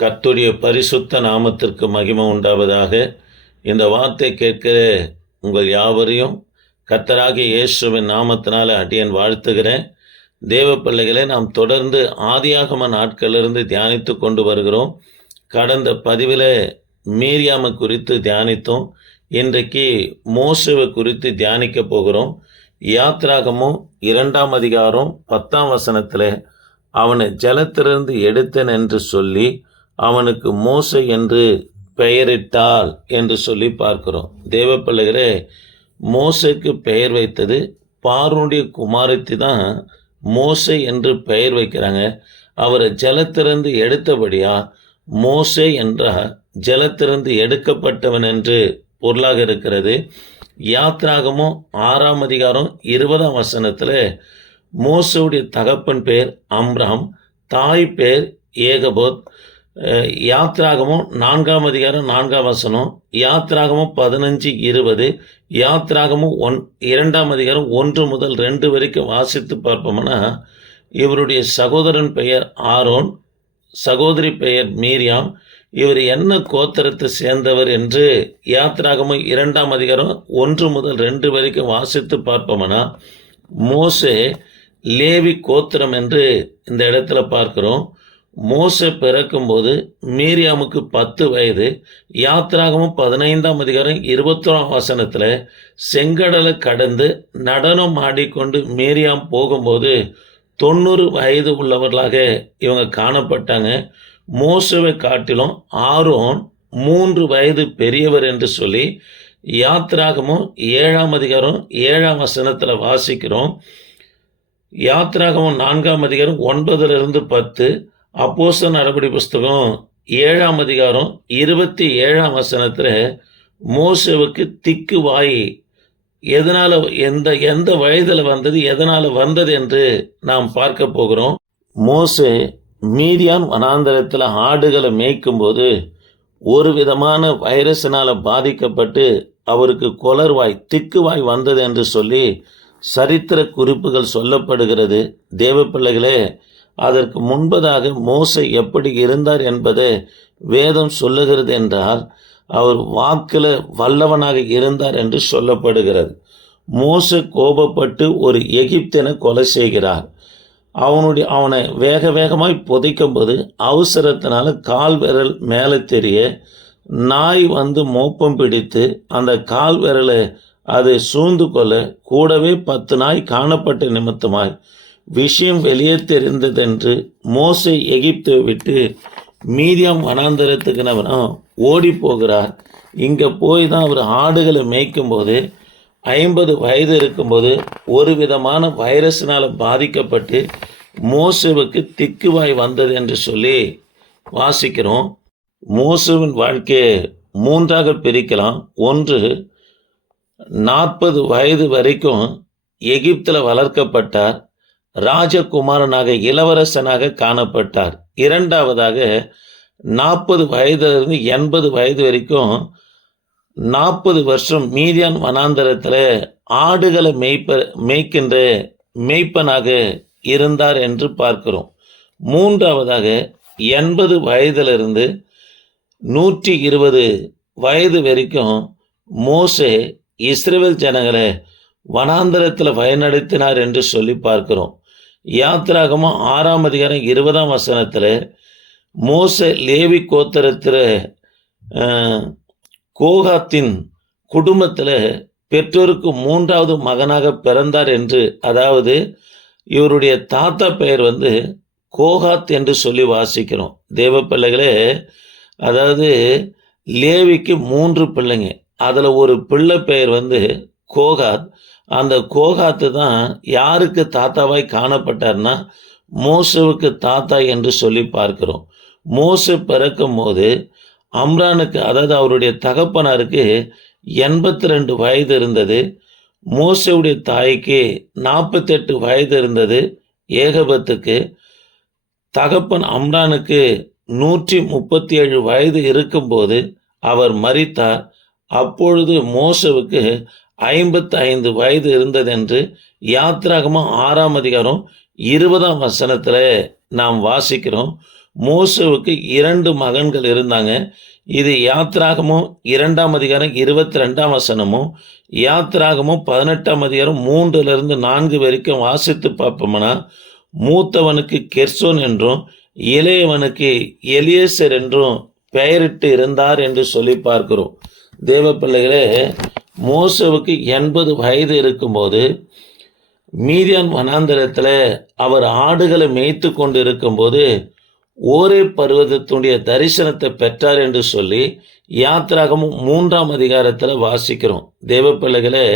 கர்த்துடைய பரிசுத்த நாமத்திற்கு மகிமை உண்டாவதாக இந்த வார்த்தை கேட்கிற உங்கள் யாவரையும் கர்த்தராகிய இயேசுவின் நாமத்தினால அடியன் வாழ்த்துகிறேன். தேவ பிள்ளைகளை நாம் தொடர்ந்து ஆதியாகம நாட்களிலிருந்து தியானித்து கொண்டு வருகிறோம். கடந்த பதிவில் மீரியாமை குறித்து தியானித்தோம். இன்றைக்கு மோசுவை குறித்து தியானிக்க போகிறோம். யாத்ராகமும் இரண்டாம் அதிகாரம் பத்தாம் வசனத்தில் அவனை ஜலத்திலிருந்து எடுத்தேன் என்று சொல்லி அவனுக்கு மோசை என்று பெயரிட்டாள் என்று சொல்லி பார்க்கிறோம். தேவ பிள்ளைகளே மோசைக்கு பெயர் வைத்தது பார்வனுடைய குமாரத்தி தான் மோசை என்று பெயர் வைக்கிறாங்க. அவரை ஜலத்திறந்து எடுத்தபடியா மோசை என்றால் ஜலத்திறந்து எடுக்கப்பட்டவன் என்று பொருளாக இருக்கிறது. யாத்ராகமும் ஆறாம் அதிகாரம் இருபதாம் வசனத்தில் மோசவுடைய தகப்பன் பேர் அம்ராம் தாய் பேர் ஏகபோத் யாத்ராகமும் நான்காம் அதிகாரம் நான்காம் வசனம் யாத்ராகமும் பதினஞ்சு இருபது யாத்ராகமும் ஒன் இரண்டாம் அதிகாரம் ஒன்று முதல் ரெண்டு வரைக்கும் வாசித்து பார்ப்போம்னா இவருடைய சகோதரன் பெயர் ஆரோன் சகோதரி பெயர் மீரியாம். இவர் என்ன கோத்தரத்தை சேர்ந்தவர் என்று யாத்ராகமும் இரண்டாம் அதிகாரம் ஒன்று முதல் ரெண்டு வரைக்கும் வாசித்து பார்ப்போம்னா மோசே லேவி கோத்திரம் என்று இந்த இடத்துல பார்க்குறோம். மோச பிறக்கும்போது மீரியாமுக்கு பத்து வயது யாத்ராகமும் பதினைந்தாம் அதிகாரம் இருபத்தோராம் வசனத்தில் செங்கடலை கடந்து நடனம் ஆடிக்கொண்டு மீரியாம் போகும்போது தொண்ணூறு வயது உள்ளவர்களாக இவங்க காணப்பட்டாங்க. மோசவை காட்டிலும் ஆரோன் மூன்று வயது பெரியவர் என்று சொல்லி யாத்ராகமும் ஏழாம் அதிகாரம் ஏழாம் வசனத்தில் வாசிக்கிறோம். யாத்ராகமும் நான்காம் அதிகாரம் ஒன்பதுலேருந்து பத்து அப்போச நடபடி புஸ்தகம் ஏழாம் அதிகாரம் இருபத்தி ஏழாம் வசனத்தில் மோசவுக்கு திக்கு வாய். எதனால் எந்த எந்த வயதில் வந்தது எதனால் வந்தது என்று நாம் பார்க்க போகிறோம். மோசே மீதியான் வனாந்தரத்தில் ஆடுகளை மேய்க்கும்போது ஒரு விதமான வைரஸினால் பாதிக்கப்பட்டு அவருக்கு கொலர்வாய் திக்குவாய் வந்தது என்று சொல்லி சரித்திர குறிப்புகள் சொல்லப்படுகிறது. தேவ பிள்ளைகளே அதற்கு முன்பதாக மோசை எப்படி இருந்தார் என்பதை வேதம் சொல்லுகிறது என்றால் அவர் வாக்கில் வல்லவனாக இருந்தார் என்று சொல்லப்படுகிறது. மோச கோபப்பட்டு ஒரு எகிப்தனை கொலை செய்கிறார். அவனுடைய அவனை வேக வேகமாய் புதைக்கும்போது அவசரத்தினால கால் விரல் மேலே தெரிய நாய் வந்து மோப்பம் பிடித்து அந்த கால் விரலை அதை சூழ்ந்து கொள்ள கூடவே பத்து நாய் காணப்பட்ட நிமித்தமாய் விஷயம் வெளியே தெரிந்ததென்று மோசை எகிப்தை விட்டு மீதியம் வனாந்தரத்துக்குனவனும் ஓடி போகிறார். இங்கே போய் தான் அவர் ஆடுகளை மேய்க்கும்போது ஐம்பது வயது இருக்கும்போது ஒரு விதமான வைரஸினால் பாதிக்கப்பட்டு மோசுவுக்கு திக்குவாய் வந்தது என்று சொல்லி வாசிக்கிறோம். மோசுவின் வாழ்க்கையை மூன்றாக பிரிக்கலாம். ஒன்று நாற்பது வயது வரைக்கும் எகிப்தில் வளர்க்கப்பட்டார். ராஜகுமாரனாக இளவரசனாக காணப்பட்டார். இரண்டாவதாக நாற்பது வயதிலிருந்து எண்பது வயது வரைக்கும் நாற்பது வருஷம் மீதியான் வனாந்தரத்தில் ஆடுகளை மேய்ப்ப மேய்க்கின்ற மேய்ப்பனாக இருந்தார் என்று பார்க்கிறோம். மூன்றாவதாக எண்பது வயதிலிருந்து நூற்றி இருபது வயது வரைக்கும் மோசே இஸ்ரேல் ஜனங்களை வனாந்தரத்தில் வயநடத்தினார் என்று சொல்லி பார்க்கிறோம். யாத்திராகமா ஆறாம் அதிகாரம் இருபதாம் வசனத்தில் மோச லேவி கோத்தரத்தில் கோகாத்தின் குடும்பத்தில் பெற்றோருக்கு மூன்றாவது மகனாக பிறந்தார் என்று அதாவது இவருடைய தாத்தா பெயர் வந்து கோகாத் என்று சொல்லி வாசிக்கிறோம். தேவ பிள்ளைகளே அதாவது லேவிக்கு மூன்று பிள்ளைங்க. அதில் ஒரு பிள்ளை பெயர் வந்து கோகாத் அந்த கோகாத்து தான் யாருக்கு தாத்தாவாய் காணப்பட்டார்னா மோசுவுக்கு தாத்தா என்று சொல்லி பார்க்கிறோம். மோசு பிறக்கும் போது அம்ரானுக்கு அதாவது அவருடைய தகப்பனாருக்கு எண்பத்தி ரெண்டு வயது இருந்தது. மோசவுடைய தாய்க்கு நாற்பத்தெட்டு வயது இருந்தது. ஏகபத்துக்கு தகப்பன் அம்ரானுக்கு நூற்றி முப்பத்தி ஏழு வயது இருக்கும்போது அவர் மறித்தார் அப்பொழுது மோசவுக்கு ஐம்பத்தி ஐந்து வயது இருந்ததென்று யாத்ராகமா ஆறாம் அதிகாரம் இருபதாம் வசனத்தில் நாம் வாசிக்கிறோம். மோசவுக்கு இரண்டு மகன்கள் இருந்தாங்க. இது யாத்ராகமும் இரண்டாம் அதிகாரம் இருபத்தி ரெண்டாம் வசனமும் யாத்ராகமும் பதினெட்டாம் அதிகாரம் மூன்றுலேருந்து நான்கு வரைக்கும் வாசித்து பார்ப்போம்னா? மூத்தவனுக்கு கெர்சோன் என்றும் இளையவனுக்கு எலியேசர் என்றும் பெயரிட்டு இருந்தார் என்று சொல்லி பார்க்கிறோம். தேவ பிள்ளைகளே மோசவுக்கு எண்பது வயது இருக்கும்போது மீதியான் வனாந்தரத்தில் அவர் ஆடுகளை மேய்த்து கொண்டு இருக்கும்போது ஓரே பர்வதத்துடைய தரிசனத்தை பெற்றார் என்று சொல்லி யாத்திராகமும் மூன்றாம் அதிகாரத்தில் வாசிக்கிறோம். தேவ பிள்ளைகளே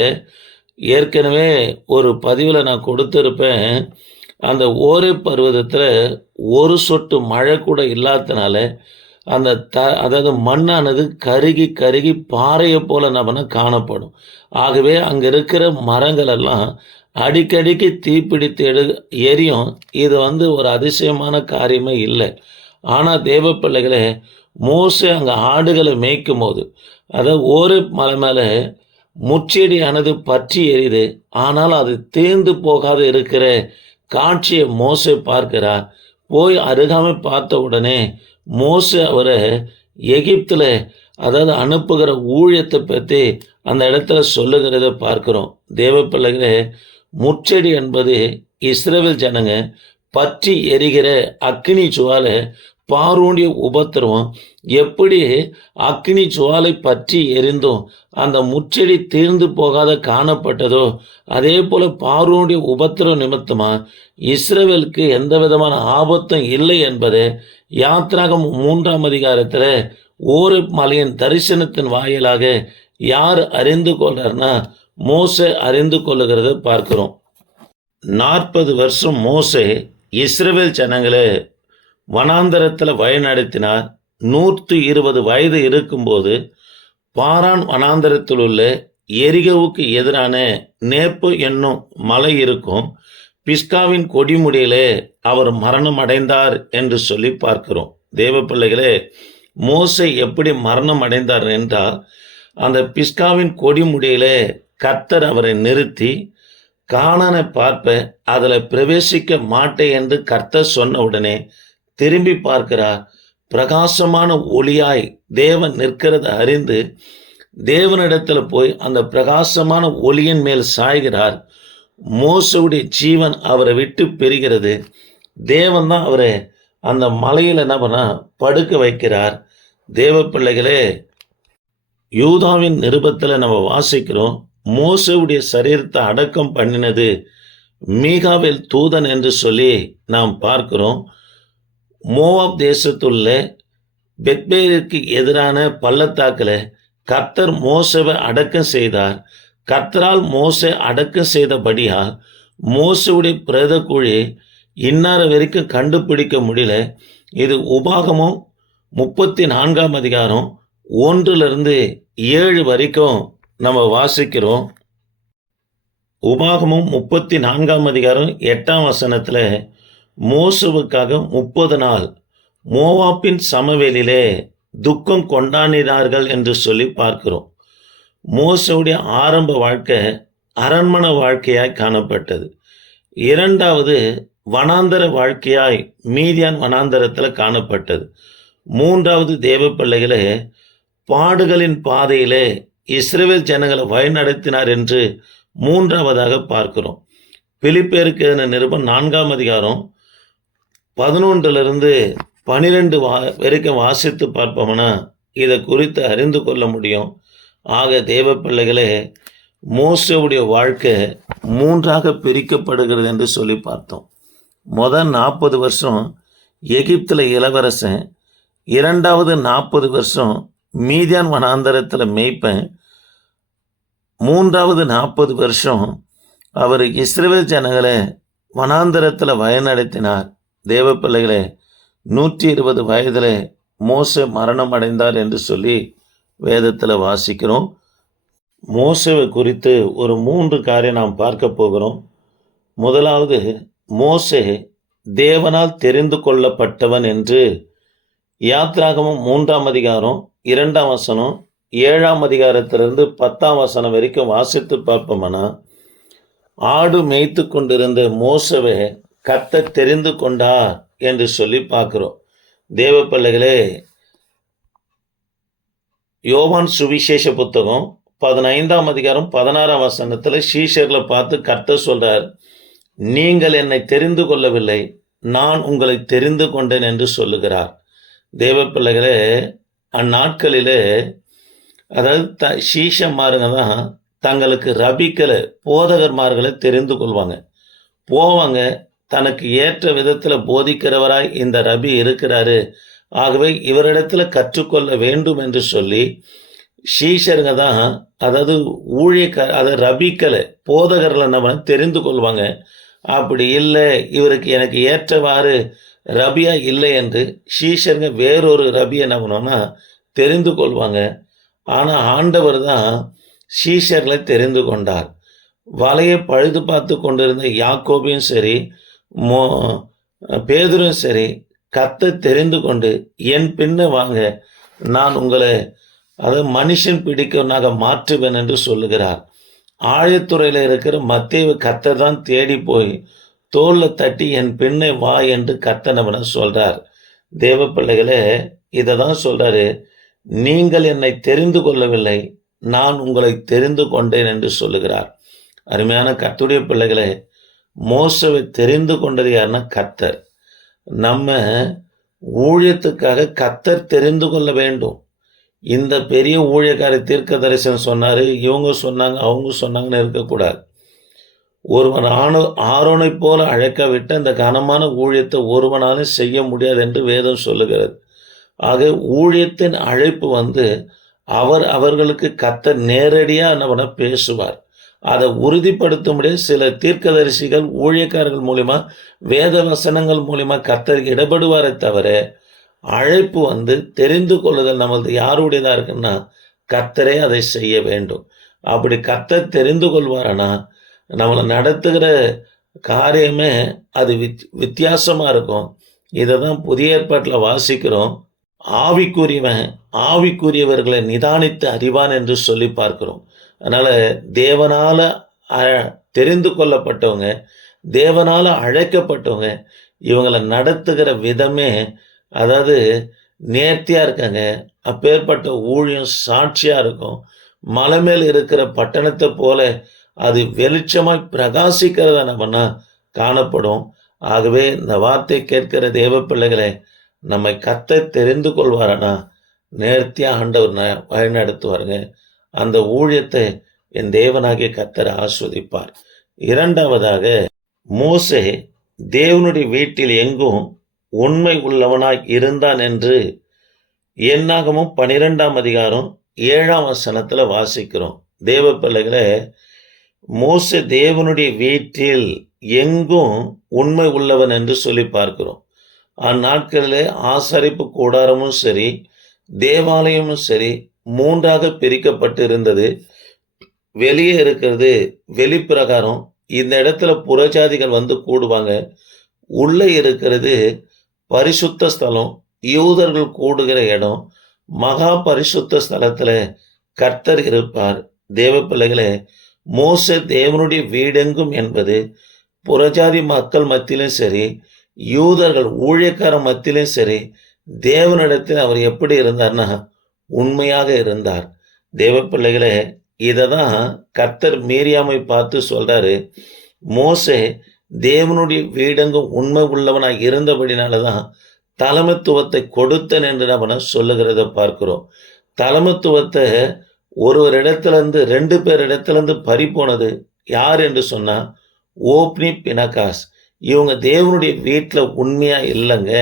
ஏற்கனவே ஒரு பதிவில் நான் கொடுத்துருப்பேன். அந்த ஓரே பருவதத்தில் ஒரு சொட்டு மழை கூட இல்லாதனால அந்த த அதாவது மண்ணானது கருகி கருகி பாறையை போல பண்ண காணப்படும். ஆகவே அங்கே இருக்கிற மரங்கள் எல்லாம் அடிக்கடிக்கு தீப்பிடித்து எடு எரியும். இது வந்து ஒரு அதிசயமான காரியமே இல்லை. ஆனால் தேவ பிள்ளைகளே மோசே அங்கே ஆடுகளை மேய்க்கும் போது அதாவது ஒரு மலை மேலே முச்செடியானது பற்றி எரியுது. ஆனால் அது தீர்ந்து போகாத இருக்கிற காட்சியை மோசை பார்க்கிறார். போய் அருகாமை பார்த்த உடனே மோச அவரை எகிப்தில் அதாவது அனுப்புகிற ஊழியத்தை பற்றி அந்த இடத்துல சொல்லுகிறத பார்க்கிறோம். தேவ பிள்ளைகளே முச்செடி என்பது இஸ்ரேல் ஜனங்க பற்றி எரிகிற அக்னி ஜுவாலை பாரூண்டிய உபத்திரவம் எப்படி அக்னி ஜுவாலை பற்றி எரிந்தும் அந்த முச்செடி தீர்ந்து போகாத காணப்பட்டதோ அதே போல பார்வோனுடைய உபத்திரம் நிமித்தமாக இஸ்ரவேலுக்கு எந்த விதமான ஆபத்தும் இல்லை என்பதே யாத்ராகம் மூன்றாம் அதிகாரத்தில் ஓரு மலையின் தரிசனத்தின் வாயிலாக யார் அறிந்து கொள்றார்னா மோசை அறிந்து கொள்ளுகிறத பார்க்கிறோம். நாற்பது வருஷம் மோசை இஸ்ரவேல் ஜனங்களை வனாந்தரத்தில் வழிநடத்தினார் நூற்று இருபது வயது இருக்கும்போது பாரான் வனாந்தரத்தில் உள்ள எரிகவுக்கு எதிரான நேப்பு என்னும் மலை இருக்கும். பிஸ்காவின் கொடிமுடியிலே அவர் மரணம் அடைந்தார் என்று சொல்லி பார்க்கிறோம். தேவ பிள்ளைகளே மோசை எப்படி மரணம் அடைந்தார் என்றால் அந்த பிஸ்காவின் கொடிமுடியிலே கர்த்தர் அவரை நிறுத்தி காணனை பார்ப்ப அதில் பிரவேசிக்க மாட்டேன் என்று கர்த்தர் சொன்ன உடனே திரும்பி பார்க்கிறார். பிரகாசமான ஒளியாய் தேவன் நிற்கிறத அறிந்து தேவனிடத்தில் போய் அந்த பிரகாசமான ஒளியின் மேல் சாய்கிறார். மோசவுடைய ஜீவன் அவரை விட்டு பெறுகிறது தேவன் தான் அவரை அந்த மலையில் என்ன பண்ண படுக்க வைக்கிறார். தேவ பிள்ளைகளே யூதாவின் நிருபத்தில் நம்ம வாசிக்கிறோம். மோசவுடைய சரீரத்தை அடக்கம் பண்ணினது மீகாவில் தூதன் என்று சொல்லி நாம் பார்க்கிறோம். மோவாப் தேசத்துள்ள பெத்பேருக்கு எதிரான பள்ளத்தாக்கில் கர்த்தர் மோசவை அடக்கம் செய்தார். கர்த்தரால் மோசை அடக்கம் செய்தபடியால் மோசவுடைய பிரேத குழி இன்னார வரைக்கும் கண்டுபிடிக்க முடியல. இது உபாகமும் முப்பத்தி நான்காம் அதிகாரம் ஒன்றிலிருந்து ஏழு வரைக்கும் நம்ம வாசிக்கிறோம். உபாகமும் முப்பத்தி நான்காம் அதிகாரம் எட்டாம் வசனத்தில் மோசுவுக்காக முப்பது நாள் மோவாப்பின் சமவெளியிலே துக்கம் கொண்டாடினார்கள் என்று சொல்லி பார்க்கிறோம். மோசவுடைய ஆரம்ப வாழ்க்கை அரண்மனை வாழ்க்கையாய் காணப்பட்டது. இரண்டாவது வனாந்தர வாழ்க்கையாய் மீதியான் வனாந்தரத்தில் காணப்பட்டது. மூன்றாவது தேவ பிள்ளைகளே பாடுகளின் பாதையிலே இஸ்ரேல் ஜனங்களை வழிநடத்தினார் என்று மூன்றாவதாக பார்க்கிறோம். பிலிப்பேருக்கு எதின நிருபம் நான்காம் அதிகாரம் பதினொன்றிலிருந்து பனிரெண்டு வா வரைக்கும் வாசித்து பார்ப்போம்னா இதை குறித்து அறிந்து கொள்ள முடியும். ஆக தேவ பிள்ளைகளே மோசவுடைய வாழ்க்கை மூன்றாக பிரிக்கப்படுகிறது என்று சொல்லி பார்த்தோம். முதல் நாற்பது வருஷம் எகிப்தில் இளவரசன் இரண்டாவது நாற்பது வருஷம் மீதியான் வனாந்தரத்தில் மேய்ப்பேன் மூன்றாவது நாற்பது வருஷம் அவர் இஸ்ரேல் ஜனங்களை வனாந்தரத்தில் வயநடத்தினார் தேவ பிள்ளைகளே நூற்றி இருபது வயதில் மோச மரணம் அடைந்தார் என்று சொல்லி வேதத்தில் வாசிக்கிறோம். மோசவை குறித்து ஒரு மூன்று காரியம் நாம் பார்க்க போகிறோம். முதலாவது மோசே தேவனால் தெரிந்து கொள்ளப்பட்டவன் என்று யாத்ராகமும் மூன்றாம் அதிகாரம் இரண்டாம் வசனம் ஏழாம் அதிகாரத்திலிருந்து பத்தாம் வசனம் வரைக்கும் வாசித்து பார்ப்போம்னா ஆடு மேய்த்து கொண்டிருந்த மோசவை கத்த தெரிந்து கொண்டார் என்று சொல்லி பார்க்கிறோம். தேவ பிள்ளைகளே யோவான் சுவிசேஷ புத்தகம் பதினைந்தாம் அதிகாரம் பதினாறாம் வசனத்தில் ஷீஷர்களை பார்த்து கர்த்தர் சொல்றார் நீங்கள் என்னை தெரிந்து கொள்ளவில்லை நான் உங்களை தெரிந்து கொண்டேன் என்று சொல்லுகிறார். தேவ பிள்ளைகளே அந்நாட்களிலே அதாவது த சீஷமாருங்க தான் தங்களுக்கு ரபிக்கலை போதகர்மார்களை தெரிந்து கொள்வாங்க. போவாங்க தனக்கு ஏற்ற விதத்தில் போதிக்கிறவராய் இந்த ரபி இருக்கிறாரு. ஆகவே இவரிடத்தில் கற்றுக்கொள்ள வேண்டும் என்று சொல்லி ஷீஷருங்க தான் அதாவது ஊழியக்க அதாவது ரபிக்களை போதகர்களை நம்ம தெரிந்து கொள்வாங்க. அப்படி இல்லை இவருக்கு எனக்கு ஏற்றவாறு ரபியா இல்லை என்று ஷீஷருங்க வேறொரு ரபி என்ன பண்ணுவோம்னா தெரிந்து கொள்வாங்க. ஆனால் ஆண்டவர் தான் ஷீஷர்களை தெரிந்து கொண்டார். வலையை பழுது பார்த்து கொண்டிருந்த யாக்கோபையும் சரி மோ பேதுரும் சரி கத்தை தெரிந்து கொண்டு என் பின்ன வாங்க நான் உங்களை அது மனுஷன் பிடிக்கவனாக மாற்றுவேன் என்று சொல்லுகிறார். ஆழத்துறையில் இருக்கிற மத்திய கத்தை தான் தேடி போய் தோளில் தட்டி என் பின்னை வா என்று கத்தனவன சொல்கிறார் தேவ பிள்ளைகளே இதை தான் சொல்கிறாரு நீங்கள் என்னை தெரிந்து கொள்ளவில்லை நான் உங்களை தெரிந்து கொண்டேன் என்று சொல்லுகிறார். அருமையான கத்துடைய பிள்ளைகளே மோசவை தெரிந்து கொண்டது யாருன்னா கத்தர் நம்ம ஊழியத்துக்காக கத்தர் தெரிந்து கொள்ள வேண்டும். இந்த பெரிய ஊழியக்கார தீர்க்க தரிசனம் சொன்னார் இவங்க சொன்னாங்க அவங்க சொன்னாங்கன்னு இருக்கக்கூடாது. ஒருவன் ஆணு ஆரோனை போல அழைக்காவிட்டு அந்த கனமான ஊழியத்தை ஒருவனாலும் செய்ய முடியாது என்று வேதம் சொல்லுகிறது. ஆக ஊழியத்தின் அழைப்பு வந்து அவர் அவர்களுக்கு கத்த நேரடியாக நம்மள பேசுவார். அதை உறுதிப்படுத்தும்படியே சில தீர்க்கதரிசிகள் ஊழியக்காரர்கள் மூலிமா வேத வசனங்கள் மூலிமா கத்தர் இடப்படுவாரே தவிர அழைப்பு வந்து தெரிந்து கொள்ளுதல் நம்மளது யாருடையதாக இருக்குன்னா கத்தரே அதை செய்ய வேண்டும். அப்படி கத்தர் தெரிந்து கொள்வாரனா நம்மளை நடத்துகிற காரியமே அது வித் வித்தியாசமாக இருக்கும். இதை தான் புதிய ஏற்பாட்டில் வாசிக்கிறோம். ஆவிக்குரியவன் ஆவிக்குரியவர்களை நிதானித்து அறிவான் என்று சொல்லி பார்க்கிறோம். அதனால் தேவனால் தெரிந்து கொள்ளப்பட்டவங்க தேவனால் அழைக்கப்பட்டவங்க இவங்களை நடத்துகிற விதமே அதாவது நேர்த்தியாக இருக்காங்க. அப்பேற்பட்ட ஊழியம் சாட்சியாக இருக்கும். மலை மேல் இருக்கிற பட்டணத்தை போல அது வெளிச்சமாய் பிரகாசிக்கிறத நம்மனா காணப்படும். ஆகவே இந்த வார்த்தை கேட்கிற தேவ பிள்ளைகளை நம்மை கத்தை தெரிந்து கொள்வாரனா? நேர்த்தியாக ஆண்டவர் ந- வழிநடத்துவாருங்க. அந்த ஊழியத்தை என் தேவனாகிய கத்தர் ஆஸ்வதிப்பார். இரண்டாவதாக மோசே தேவனுடைய வீட்டில் எங்கும் உண்மை உள்ளவனாய் இருந்தான் என்று என்னாகமும் பனிரெண்டாம் அதிகாரம் ஏழாம் வசனத்தில் வாசிக்கிறோம். தேவ பிள்ளைகளை மோச தேவனுடைய வீட்டில் எங்கும் உண்மை உள்ளவன் என்று சொல்லி பார்க்கிறோம். அந்நாட்களிலே ஆசரிப்பு கூடாரமும் சரி தேவாலயமும் சரி மூன்றாக பிரிக்கப்பட்டு இருந்தது வெளியே இருக்கிறது. வெளிப்பிரகாரம். இந்த இடத்துல புறஜாதிகள் வந்து கூடுவாங்க. உள்ளே இருக்கிறது பரிசுத்த ஸ்தலம். யூதர்கள் கூடுகிற இடம். மகா பரிசுத்த ஸ்தலத்தில் கர்த்தர் இருப்பார். தேவ பிள்ளைகளே மோச தேவனுடைய வீடெங்கும் என்பது புறஜாதி மக்கள் மத்தியிலும் சரி யூதர்கள் ஊழியக்கார மத்தியிலும் சரி தேவனிடத்தில் அவர் எப்படி இருந்தார்னா உண்மையாக இருந்தார். தேவ பிள்ளைகளே இதை தான் கர்த்தர் மீரியாமை பார்த்து சொல்கிறாரு மோசே தேவனுடைய வீடெங்கும் உண்மை உள்ளவனாக இருந்தபடினால தான் தலைமைத்துவத்தை கொடுத்தன் என்று நம்ம சொல்லுகிறத பார்க்கிறோம். தலைமைத்துவத்தை ஒருவர் இடத்துல இருந்து ரெண்டு பேர் இடத்துல இருந்து பறி போனது யார் என்று சொன்னால் ஓப்னி பினகாஸ். இவங்க தேவனுடைய வீட்டில் உண்மையாக இல்லைங்க.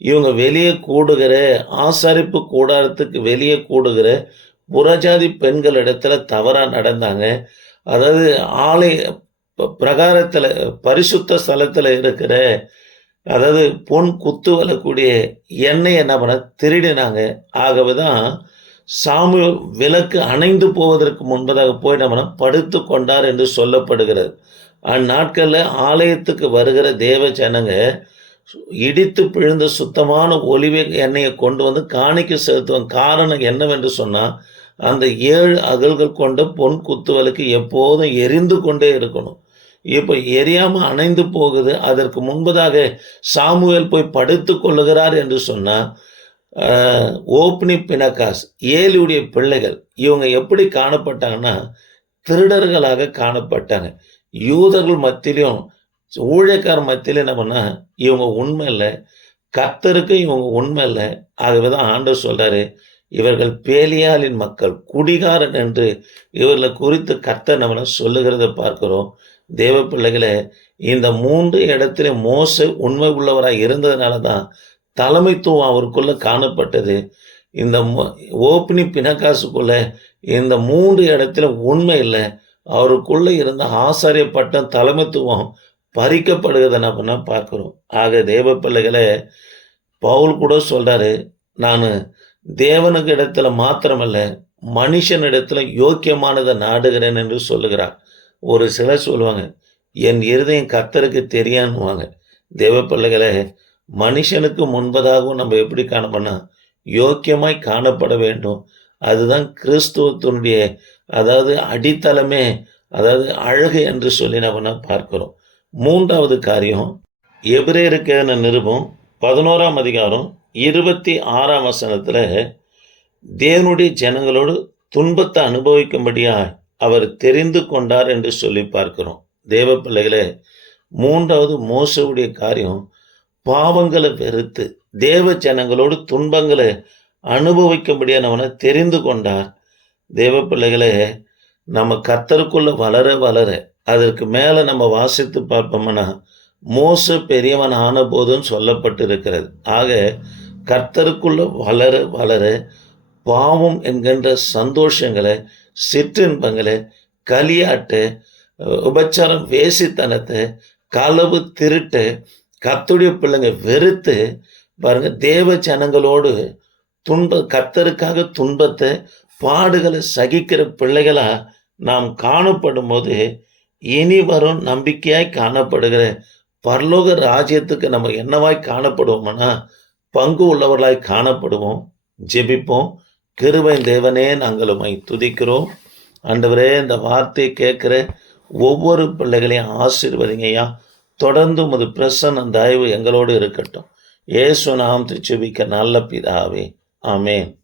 இவங்க வெளியே கூடுகிற ஆசாரிப்பு கூடாரத்துக்கு வெளியே கூடுகிற புறஜாதி பெண்கள் இடத்துல தவறாக நடந்தாங்க. அதாவது ஆலய பிரகாரத்தில் பரிசுத்த ஸ்தலத்தில் இருக்கிற அதாவது பொன் குத்து வரக்கூடிய எண்ணெய் என்ன பண்ண திருடினாங்க. ஆகவே தான் சாமி விளக்கு அணைந்து போவதற்கு முன்பதாக போய் நம்ம படுத்து கொண்டார் என்று சொல்லப்படுகிறது. அந்நாட்களில் ஆலயத்துக்கு வருகிற தேவ ஜனங்க இடித்து பிழிந்த சுத்தமான ஒலிவை எண்ணெயை கொண்டு வந்து காணிக்க செலுத்துவாங்க காரணம் என்னவென்று சொன்னால் அந்த ஏழு அகல்கள் கொண்ட பொன் குத்துவலுக்கு எப்போதும் எரிந்து கொண்டே இருக்கணும். இப்போ எரியாமல் அணைந்து போகுது அதற்கு முன்பதாக சாமுவேல் போய் படுத்து கொள்ளுகிறார் என்று சொன்னால் ஓப்னி பினகாஸ் ஏலியுடைய பிள்ளைகள் இவங்க எப்படி காணப்பட்டாங்கன்னா திருடர்களாக காணப்பட்டாங்க. யூதர்கள் மத்தியிலும் ஊழியக்கார மத்தியில் என்ன பண்ணா இவங்க உண்மை இல்லை கர்த்தருக்கு இவங்க உண்மை இல்லை. ஆகவே தான் ஆண்டவர் சொல்கிறாரு இவர்கள் பேலியாலின் மக்கள் குடிகாரன் என்று இவர்களை குறித்து கர்த்தர் நம்மளை சொல்லுகிறத பார்க்கிறோம். தேவ பிள்ளைகளை இந்த மூன்று இடத்துல மோச உண்மை உள்ளவராக இருந்ததுனால தான் தலைமைத்துவம் அவருக்குள்ளே காணப்பட்டது. இந்த ஓப்பனி ஓப்னி இந்த மூன்று இடத்துல உண்மை இல்லை. அவருக்குள்ளே இருந்த ஆசாரிய பட்டம் தலைமைத்துவம் பறிக்கப்படுகிறத பண்ண பார்க்குறோம். ஆக தேவ பிள்ளைகளை பவுல் கூட சொல்கிறாரு நான் தேவனுக்கு இடத்துல மாத்திரமல்ல மனுஷனிடத்துல யோக்கியமானதை நாடுகிறேன் என்று சொல்லுகிறார். ஒரு சிலர் சொல்லுவாங்க என் இருதயம் கத்தருக்கு தெரியான்னுவாங்க. தேவ பிள்ளைகளை மனுஷனுக்கு முன்பதாகவும் நம்ம எப்படி காணப்படனா யோக்கியமாய் காணப்பட வேண்டும். அதுதான் கிறிஸ்துவத்தினுடைய அதாவது அடித்தளமே அதாவது அழகு என்று சொல்லி நம்ம பார்க்கிறோம். மூன்றாவது காரியம் எபிரேருக்கான நிருபம் பதினோராம் அதிகாரம் இருபத்தி ஆறாம் வசனத்தில் தேவனுடைய ஜனங்களோடு துன்பத்தை அனுபவிக்கும்படியாய் அவர் தெரிந்து கொண்டார் என்று சொல்லி பார்க்கிறோம். தேவ பிள்ளைகளே மூன்றாவது மோசவுடைய காரியம் பாவங்களை வெறுத்து தேவ ஜனங்களோடு துன்பங்களை அனுபவிக்கும்படியானவனை தெரிந்து கொண்டார். தேவ பிள்ளைகளே நம்ம கத்தருக்குள்ள வளர வளர அதற்கு மேலே நம்ம வாசித்து பார்ப்போம்னா மோச பெரியவன் ஆன போதும் சொல்லப்பட்டிருக்கிறது. ஆக கர்த்தருக்குள்ள வளர வளர பாவம் என்கின்ற சந்தோஷங்களை சிற்றின்பங்களை களியாட்டு உபச்சாரம் வேசித்தனத்தை களவு திருட்டு கத்துடைய பிள்ளைங்க வெறுத்து பாருங்க தேவ ஜனங்களோடு துன்ப கத்தருக்காக துன்பத்தை பாடுகளை சகிக்கிற பிள்ளைகளாக நாம் காணப்படும் போது இனி வரும் நம்பிக்கையாய் காணப்படுகிற பரலோக ராஜ்யத்துக்கு நம்ம என்னவாய் காணப்படுவோம்னா பங்கு உள்ளவர்களாய் காணப்படுவோம் ஜெபிப்போம். கிருபை தேவனே நாங்கள் உமை துதிக்கிறோம். ஆண்டவரே இந்த வார்த்தையை கேட்குற ஒவ்வொரு பிள்ளைகளையும் ஆசீர்வதிங்கய்யா தொடர்ந்து உமது பிரசன்ன தயவு எங்களோடு இருக்கட்டும். ஏசு நாம் திருச்செபிக்க நல்ல பிதாவே. ஆமேன்.